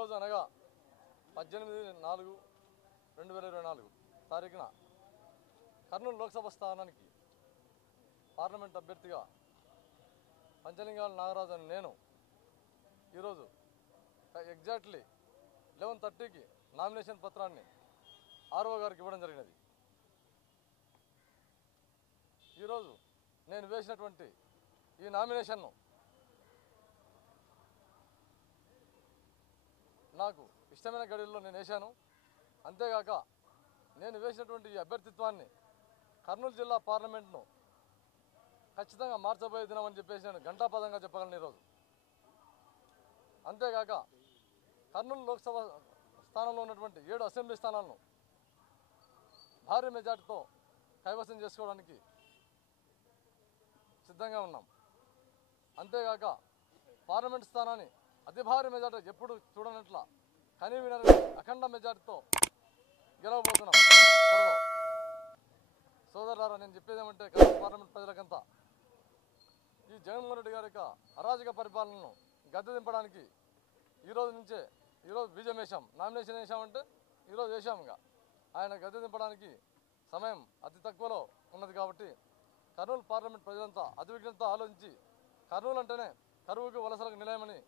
ఈరోజు అనగా 18/4/2024 తారీఖున కర్నూలు లోక్సభ స్థానానికి పార్లమెంట్ అభ్యర్థిగా పంచలింగాల నాగరాజు అని నేను ఈరోజు ఎగ్జాక్ట్లీ 11:30కి నామినేషన్ పత్రాన్ని ఆర్ఓ గారికి ఇవ్వడం జరిగినది. ఈరోజు నేను వేసినటువంటి ఈ నామినేషన్ను నాకు ఇష్టమైన గడిలో నేను వేశాను. అంతేగాక నేను వేసినటువంటి ఈ అభ్యర్థిత్వాన్ని కర్నూలు జిల్లా పార్లమెంట్ను ఖచ్చితంగా మార్చబోయే దినం అని చెప్పేసి నేను ఘంటాపదంగా చెప్పగలను ఈరోజు. అంతేగాక కర్నూలు లోక్సభ స్థానంలో ఉన్నటువంటి 7 అసెంబ్లీ స్థానాలను భారీ మెజార్టీతో కైవసం చేసుకోవడానికి సిద్ధంగా ఉన్నాం. అంతేగాక పార్లమెంట్ స్థానాన్ని అతి భారీ మెజార్టీ ఎప్పుడు చూడనట్ల కనీవినర్ అఖండ మెజార్టీతో గెలవబోతున్నాం త్వరలో. సోదరులారా, నేను చెప్పేది ఏమంటే పార్లమెంట్ ప్రజలకంతా ఈ జగన్మోహన్ రెడ్డి గారి యొక్క అరాజక పరిపాలనను గద్దె దింపడానికి ఈరోజు బీజం వేశాం, నామినేషన్ వేసామంటే ఈరోజు వేసాముగా. ఆయన గద్దె దింపడానికి సమయం అతి తక్కువలో ఉన్నది కాబట్టి కర్నూలు పార్లమెంట్ ప్రజలంతా అతివిఘ్నంతో ఆలోచించి, కర్నూలు అంటేనే కరువుకు వలసలకు నిలయమని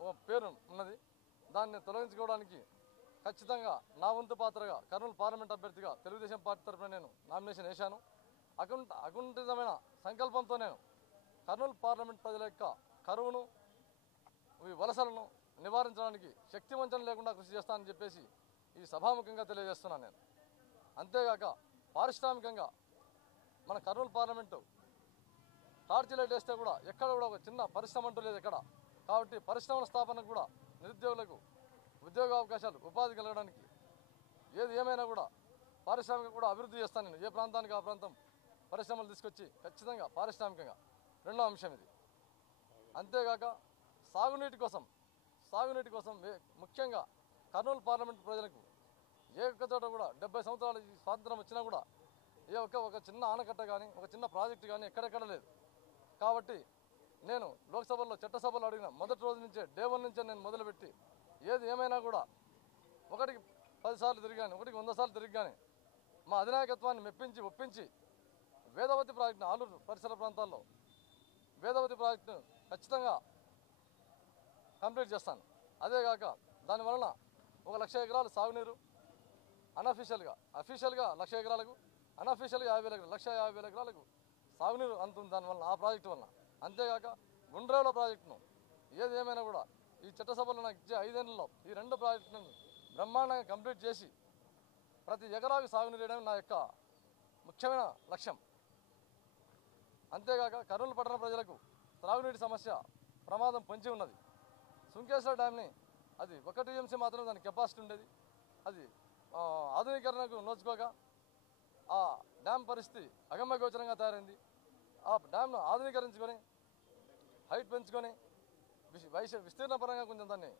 ఒక పేరు ఉన్నది, దాన్ని తొలగించుకోవడానికి ఖచ్చితంగా నా వంతు పాత్రగా కర్నూలు పార్లమెంట్ అభ్యర్థిగా తెలుగుదేశం పార్టీ తరఫున నేను నామినేషన్ వేశాను. అకుంఠితమైన సంకల్పంతో నేను కర్నూలు పార్లమెంట్ ప్రజల యొక్క కరువును ఈ వలసలను నివారించడానికి శక్తివంచన లేకుండా కృషి చేస్తానని చెప్పేసి ఈ సభాముఖంగా తెలియజేస్తున్నాను నేను. అంతేగాక పారిశ్రామికంగా మన కర్నూలు పార్లమెంటు టార్చ్ లైట్ వేస్తే కూడా ఎక్కడ కూడా ఒక చిన్న పరిశ్రమ అంటూ లేదు ఎక్కడ. కాబట్టి పరిశ్రమల స్థాపనకు కూడా నిరుద్యోగులకు ఉద్యోగ అవకాశాలు, ఉపాధి కలగడానికి ఏది ఏమైనా కూడా పారిశ్రామిక కూడా అభివృద్ధి చేస్తాను నేను. ఏ ప్రాంతానికి ఆ ప్రాంతం పరిశ్రమలు తీసుకొచ్చి ఖచ్చితంగా పారిశ్రామికంగా. రెండో అంశం ఇది. అంతేగాక సాగునీటి కోసం ముఖ్యంగా కర్నూలు పార్లమెంట్ ప్రజలకు ఏ ఒక్క చోట కూడా 70 సంవత్సరాల స్వాతంత్రం వచ్చినా కూడా ఒక చిన్న ఆనకట్ట కానీ ఒక చిన్న ప్రాజెక్టు కానీ ఎక్కడెక్కడ లేదు. కాబట్టి నేను లోక్సభలో చట్టసభలో అడిగిన మొదటి రోజు నుంచే డే 1 నుంచే నేను మొదలుపెట్టి ఏది ఏమైనా కూడా ఒకటికి 10 సార్లు తిరిగాను, ఒకటికి 100 సార్లు తిరిగాను. మా అధినాయకత్వాన్ని ఒప్పించి వేదవతి ప్రాజెక్టును ఆలూరు పరిసర ప్రాంతాల్లో వేదవతి ప్రాజెక్టును ఖచ్చితంగా కంప్లీట్ చేస్తాను. అదేగాక దానివలన 1,00,000 ఎకరాలు సాగునీరు అఫీషియల్గా 1,00,000 ఎకరాలకు, అన్అఫీషియల్గా 50,000 ఎకరాలకు సాగునీరు అందుతుంది దానివల్ల, ఆ ప్రాజెక్టు వలన. అంతేగాక గుండ్రేవుల ప్రాజెక్టును ఏది ఏమైనా కూడా ఈ చట్టసభలో నాకు ఇచ్చే 5 ఏళ్లలో ఈ 2 ప్రాజెక్టులను బ్రహ్మాండంగా కంప్లీట్ చేసి ప్రతి ఎకరాకు సాగునీరు వేయడం నా యొక్క ముఖ్యమైన లక్ష్యం. అంతేగాక కర్నూలు పట్టణ ప్రజలకు త్రాగునీటి సమస్య ప్రమాదం పొంచి ఉన్నది. సుంకేశ్వర డ్యామ్ని అది 1 టీఎంసీ మాత్రం దాని కెపాసిటీ ఉండేది. అది ఆధునీకరణకు నోచుకోగా ఆ డ్యామ్ పరిస్థితి అగమ్యగోచరంగా తయారైంది. ఆ డ్యామ్ను ఆధునీకరించుకొని హైట్ పెంచుకొని విస్తీర్ణ పరంగా కొంచెం దాన్ని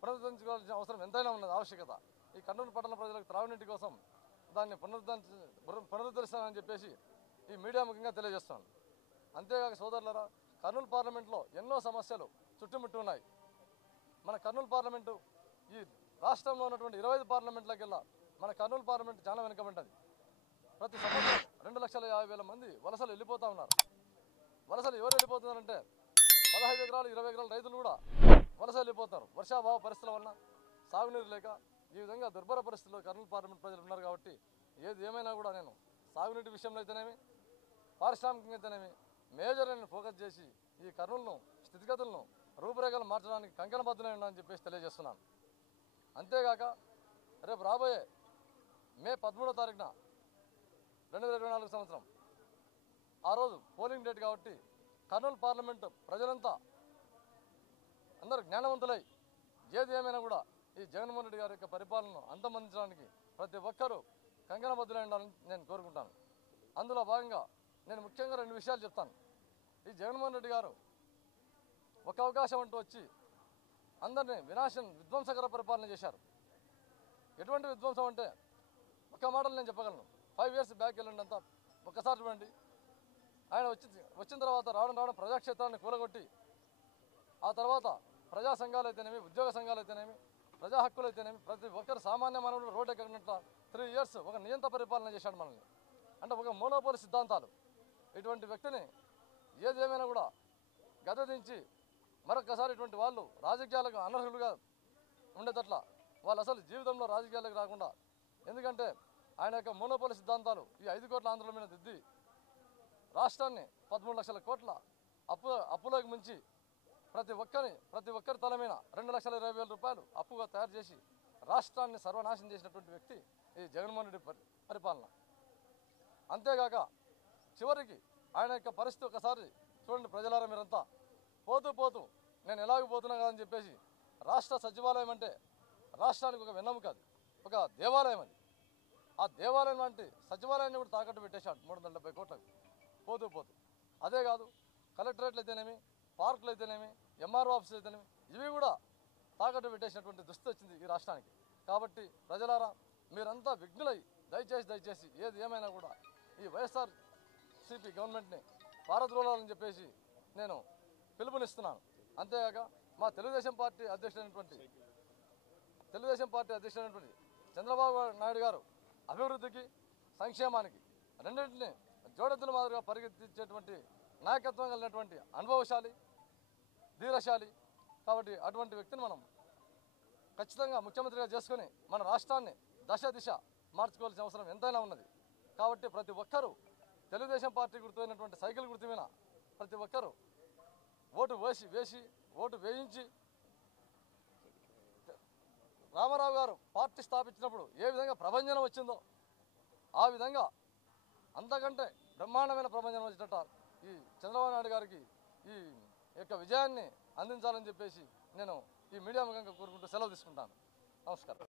పునరుద్ధరించుకోవాల్సిన అవసరం ఎంతైనా ఉన్నది, ఆవశ్యకత. ఈ కర్నూలు పట్టణ ప్రజలకు త్రాగునీటి కోసం దాన్ని పునరుద్ధరిస్తానని చెప్పేసి ఈ మీడియా ముఖ్యంగా తెలియజేస్తాను. అంతేగాక సోదరులరా, కర్నూలు పార్లమెంట్లో ఎన్నో సమస్యలు చుట్టుముట్టి ఉన్నాయి. మన కర్నూలు పార్లమెంటు ఈ రాష్ట్రంలో ఉన్నటువంటి 25 పార్లమెంట్లకెల్లా మన కర్నూలు పార్లమెంటు చాలా వెనుకబడ్డది. ప్రతి సంవత్సరం 2,50,000 మంది వలసలు వెళ్ళిపోతూ ఉన్నారు. వలసలు ఎవరు వెళ్ళిపోతున్నారంటే 15 ఎకరాలు 20 ఎకరాల రైతులు కూడా వలస వెళ్ళిపోతున్నారు. వర్షాభావ పరిస్థితుల వలన, సాగునీరు లేక ఈ విధంగా దుర్భర పరిస్థితుల్లో కర్నూలు పార్లమెంట్ ప్రజలు ఉన్నారు. కాబట్టి ఏది ఏమైనా కూడా నేను సాగునీటి విషయంలో అయితేనేమి, పారిశ్రామికంగా అయితేనేమి మేజర్ అని ఫోకస్ చేసి ఈ కర్నూలును స్థితిగతులను రూపురేఖలు మార్చడానికి కంకణబద్ధులై ఉన్నానని చెప్పేసి తెలియజేస్తున్నాను. అంతేగాక రేపు రాబోయే మే 13వ తారీఖున 2024 సంవత్సరం ఆ రోజు పోలింగ్ డేట్ కాబట్టి కర్నూలు పార్లమెంటు ప్రజలంతా అందరూ జ్ఞానవంతులై ఏది ఏమైనా కూడా ఈ జగన్మోహన్ రెడ్డి గారి యొక్క పరిపాలనను అంతమొందించడానికి ప్రతి ఒక్కరూ కంకణబద్ధులై ఉండాలని నేను కోరుకుంటాను. అందులో భాగంగా నేను ముఖ్యంగా 2 విషయాలు చెప్తాను. ఈ జగన్మోహన్ రెడ్డి గారు ఒక అవకాశం అంటూ వచ్చి అందరినీ విధ్వంసకర పరిపాలన చేశారు. ఎటువంటి విధ్వంసం అంటే ఒక మాటలు నేను చెప్పగలను. 5 years బ్యాక్ వెళ్ళండి, అంతా ఒక్కసారి చూడండి. ఆయన వచ్చిన తర్వాత రావడం ప్రజాక్షేత్రాన్ని కూలగొట్టి ఆ తర్వాత ప్రజా సంఘాలు అయితేనేమి, ఉద్యోగ సంఘాలు అయితేనేమి, ప్రజా హక్కులు అయితేనేమి, ప్రతి ఒక్కరు సామాన్య మానవుడు రోడ్డు ఎక్కడినట్ల 3 years ఒక నియంత పరిపాలన చేశాడు మనల్ని. అంటే ఒక మోనోపోలి సిద్ధాంతాలు. ఇటువంటి వ్యక్తిని ఏదేమైనా కూడా గద్దెదించి మరొకసారి ఇటువంటి వాళ్ళు రాజకీయాలకు అనర్హులుగా ఉండేటట్ల వాళ్ళు అసలు జీవితంలో రాజకీయాలకు రాకుండా, ఎందుకంటే ఆయన యొక్క మోనోపోలి సిద్ధాంతాలు ఈ 5 కోట్ల ఆంధ్రుల మీద దిద్ది రాష్ట్రాన్ని 13 లక్షల కోట్ల అప్పులోకి ముంచి ప్రతి ఒక్కరి తల మీద 2,20,000 రూపాయలు అప్పుగా తయారు చేసి రాష్ట్రాన్ని సర్వనాశనం చేసినటువంటి వ్యక్తి ఈ జగన్మోహన్ రెడ్డి పరిపాలన. అంతేగాక చివరికి ఆయన యొక్క పరిస్థితి ఒకసారి చూడండి ప్రజలారా, మీరంతా పోతూ నేను ఎలాగ పోతున్నా కదని చెప్పేసి రాష్ట్ర సచివాలయం అంటే రాష్ట్రానికి ఒక వెన్నెముక, అది ఒక దేవాలయం. అది ఆ దేవాలయం లాంటి సచివాలయాన్ని కూడా తాకట్టు పెట్టేశాడు 370 కోట్లకు పోతూ. అదే కాదు, కలెక్టరేట్లు అయితేనేమి, పార్కులు అయితేనేమి, ఎంఆర్ఓ ఆఫీసులు అయితేనేమి, ఇవి కూడా తాకట్టు పెట్టేసినటువంటి దుస్థితి వచ్చింది ఈ రాష్ట్రానికి. కాబట్టి ప్రజలారా, మీరంతా విఘ్నులై దయచేసి ఏది ఏమైనా కూడా ఈ వైఎస్ఆర్సీపీ గవర్నమెంట్ని పారద్రోలాలని చెప్పేసి నేను పిలుపునిస్తున్నాను. అంతేగాక మా తెలుగుదేశం పార్టీ అధ్యక్షుడైనటువంటి చంద్రబాబు నాయుడు గారు అభివృద్ధికి, సంక్షేమానికి రెండింటినీ జోడెద్దుల మాదిరిగా పరిగెత్తించేటువంటి నాయకత్వం కలిగినటువంటి అనుభవశాలి, ధీరశాలి. కాబట్టి అటువంటి వ్యక్తిని మనం ఖచ్చితంగా ముఖ్యమంత్రిగా చేసుకొని మన రాష్ట్రాన్ని దిశ మార్చుకోవాల్సిన అవసరం ఎంతైనా ఉన్నది. కాబట్టి ప్రతి ఒక్కరూ తెలుగుదేశం పార్టీ గుర్తున్నటువంటి సైకిల్ గుర్తు మీద ప్రతి ఒక్కరూ ఓటు వేయించి రామారావు గారు పార్టీ స్థాపించినప్పుడు ఏ విధంగా ప్రభంజనం వచ్చిందో ఆ విధంగా అంతకంటే బ్రహ్మాండమైన ప్రభంజనం వచ్చేటట్టు ఈ చంద్రబాబు నాయుడు గారికి ఈ యొక్క విజయాన్ని అందించాలని చెప్పేసి నేను ఈ మీడియా ముఖంగా కోరుకుంటూ సెలవు తీసుకుంటాను. నమస్కారం.